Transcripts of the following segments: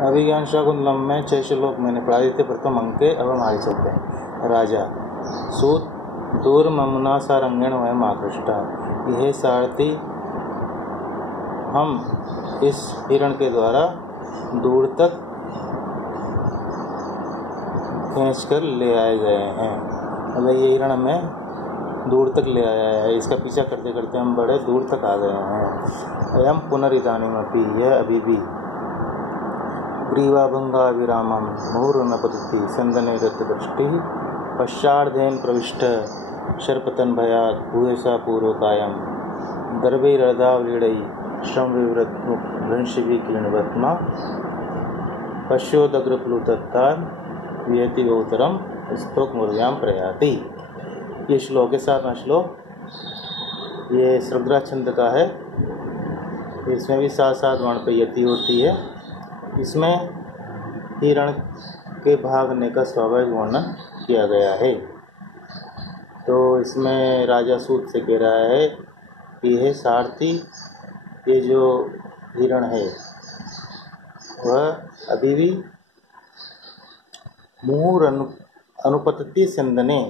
अभिज्ञान शाकुंतलम में 6 श्लोक मैंने पढ़ा दिए थे। प्रथम अंक के, अब हम आगे चलते हैं। राजा सूत दूर ममुना सारंगण वयम आकृष्टा। यह सारथी, हम इस हिरण के द्वारा दूर तक खींचकर ले आए गए हैं। मतलब ये हिरण हमें दूर तक ले आया है, इसका पीछा करते करते हम बड़े दूर तक आ गए हैं। अयम पुनरिदानीमपि, यह अभी भी ग्रीवाभंगा विरामम मुहुर्नपतति संदने दृष्टि पश्चार्धेन प्रविष्ट शर्पतन भयात् भूयसा पूर्वकायम दर्भैरर्धावलीडै श्रमविवृत भृंशिभिक्लीणवत्मा पश्योदग्रप्लुतत्तान् वियति बहुतरम स्तोकमुर्व्याम प्रयाति। ये श्लोक है, 7वां श्लोक। ये श्रद्धा छंद का है। इसमें भी 7 वर्ण पे यति होती है। इसमें हिरण के भागने का स्वाभाविक वर्णन किया गया है। तो इसमें राजा सूत से कह रहा है कि हे सारथी, ये जो हिरण है वह अभी भी मुहुर अनुपतति संदने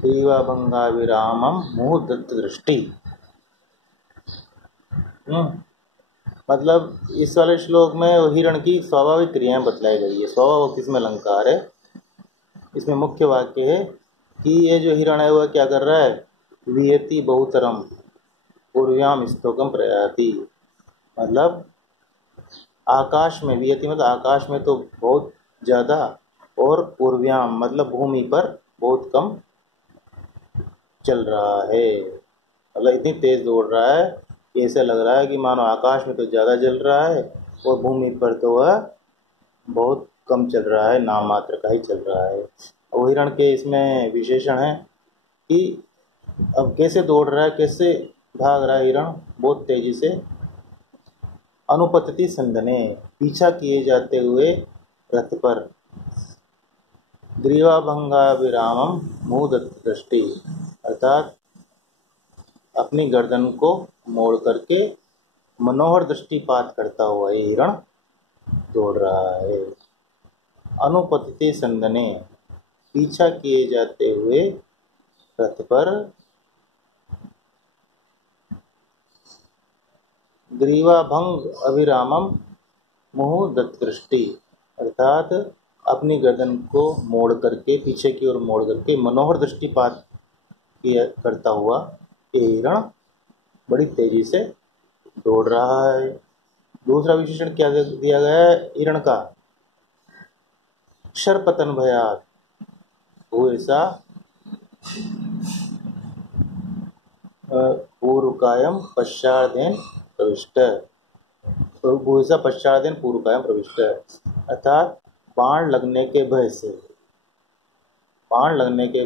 ग्रीवाभंगा विरामम मुहुर दृष्टि। मतलब इस वाले श्लोक में हिरण की स्वाभाविक क्रियाएं बतलाई गई है। स्वभाव इसमें अलंकार है। इसमें मुख्य वाक्य है कि ये जो हिरण है वह क्या कर रहा है, वियति बहुतरम पूर्व्याम स्तोकम प्रयाति। मतलब आकाश में, वियति मतलब आकाश में तो बहुत ज़्यादा, और पूर्व्याम मतलब भूमि पर बहुत कम चल रहा है। मतलब इतनी तेज़ दौड़ रहा है, ऐसा लग रहा है कि मानो आकाश में तो ज़्यादा चल रहा है और भूमि पर तो वह बहुत कम चल रहा है, नाम मात्र का ही चल रहा है। और हिरण के इसमें विशेषण है कि अब कैसे दौड़ रहा है, कैसे भाग रहा है हिरण, बहुत तेज़ी से। अनुपतति संदने, पीछा किए जाते हुए रथ पर। ग्रीवाभंगा विरामम मुहुर दृष्टि, अर्थात अपनी गर्दन को मोड़ करके मनोहर दृष्टिपात करता हुआ ये हिरण दौड़ रहा है। अनुपतति संदने, पीछा किए जाते हुए रथ पर। ग्रीवाभंग अभिरामम मुहुर दृष्टि, अर्थात अपनी गर्दन को मोड़ करके, पीछे की ओर मोड़ करके मनोहर दृष्टिपात करता हुआ ये हिरण बड़ी तेजी से दौड़ रहा है। दूसरा विशेषण क्या दिया गया है हिरण का, शरपतन भयात् भूयसा पूर्वकायम पश्चार्धेन प्रविष्ट। भूयसा पश्चार्धेन पूर्वकायम प्रविष्ट, अर्थात बाण लगने के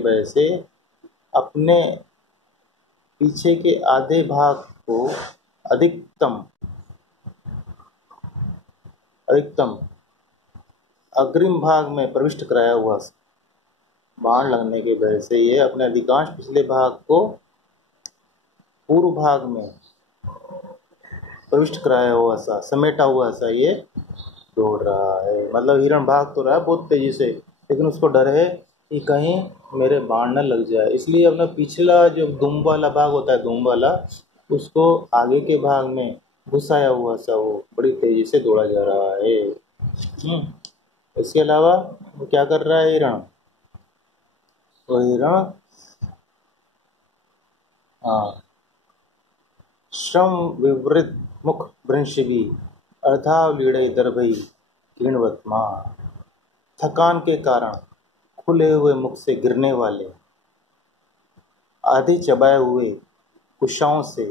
भय से अपने पीछे के आधे भाग को अधिकतम अग्रिम भाग में प्रविष्ट कराया हुआ। बाण लगने के भय से ये अपने अधिकांश पिछले भाग को पूर्व भाग में प्रविष्ट कराया हुआ सा, समेटा हुआ सा ये दौड़ रहा है। मतलब हिरण भाग तो रहा है बहुत तेजी से, लेकिन उसको डर है कि कहीं मेरे बाण न लग जाए, इसलिए अपना पिछला जो दुम वाला भाग होता है, दुम वाला, उसको आगे के भाग में घुसाया हुआ सा वो बड़ी तेजी से दौड़ा जा रहा है। इसके अलावा वो क्या कर रहा है हिरण, तो हिरण श्रम विवृत मुख भृंशिभि अर्धावलीडै दर्भै क्लीणवत्मा, थकान के कारण खुले हुए मुख से गिरने वाले, आधे चबाए हुए कुशाओं से,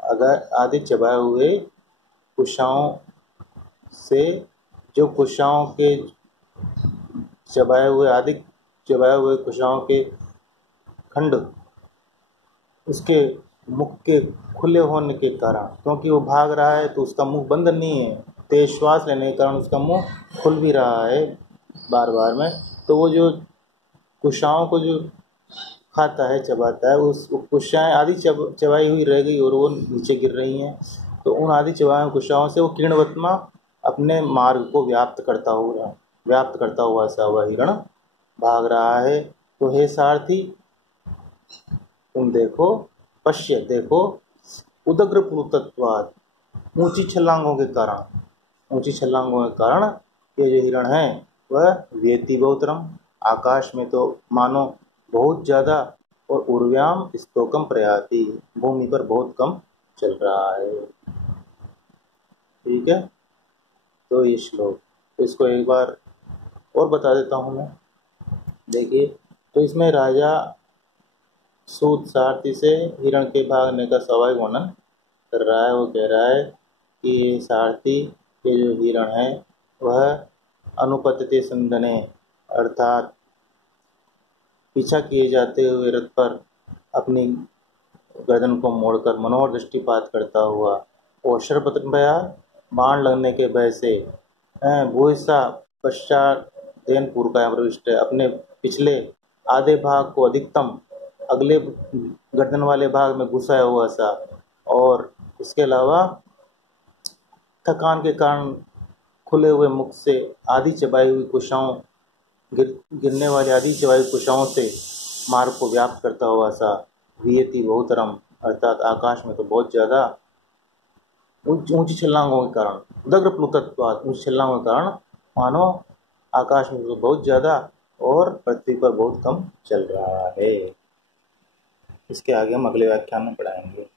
आधे चबाए हुए कुशाओं से, जो कुशाओं के आधे चबाए हुए कुशाओं के खंड उसके मुख के खुले होने के कारण, क्योंकि वो भाग रहा है तो उसका मुंह बंद नहीं है, तेज श्वास लेने के कारण उसका मुंह खुल भी रहा है बार बार में, तो वो जो कुशाओं को जो खाता है, चबाता है, उस कुशाएँ आधी चबाई हुई रह गई और वो नीचे गिर रही हैं। तो उन आदि चबाएं कुशाओं से वो किरणवत्मा अपने मार्ग को व्याप्त करता हुआ सा वह हिरण भाग रहा है। तो हे सारथी, तुम देखो, पश्य देखो, उदग्र प्लुतत्वात्, ऊंची छलांगों के कारण ये जो हिरण है वह व्यति बहुतरम, आकाश में तो मानो बहुत ज़्यादा, और उर्व्याम स्तोकम प्रयाति, भूमि पर बहुत कम चल रहा है। ठीक है, तो ये श्लोक, तो इसको एक बार और बता देता हूँ मैं। देखिए, तो इसमें राजा सूत सारथी से हिरण के भागने का स्वाभाविक वर्णन कर रहा है। वो कह रहा है कि ये सारथी, ये जो हिरण है वह अनुपतते संदने, अर्थात पीछा किए जाते हुए रथ पर अपनी गर्दन को मोड़कर मनोहर दृष्टिपात करता हुआ, और शरपतया, बाण लगने के भय से, भूसा पश्चात तेन पूर्व का प्रविष्ट, अपने पिछले आधे भाग को अधिकतम अगले गर्दन वाले भाग में घुसाया हुआ सा, और इसके अलावा थकान के कारण खुले हुए मुख से आधी चबाई हुई कुशाओं, गिरने वाली आधी चबाई हुई कुशाओं से मार्ग को व्याप्त करता हुआ सा, वियति बहुतरम, अर्थात आकाश में तो बहुत ज़्यादा, ऊंची छलांगों के कारण, उदग्र प्लुतत्वात्, ऊंची छलांगों के कारण मानो आकाश में तो बहुत ज़्यादा और पृथ्वी पर बहुत कम चल रहा है। इसके आगे हम अगले व्याख्यान में पढ़ाएंगे।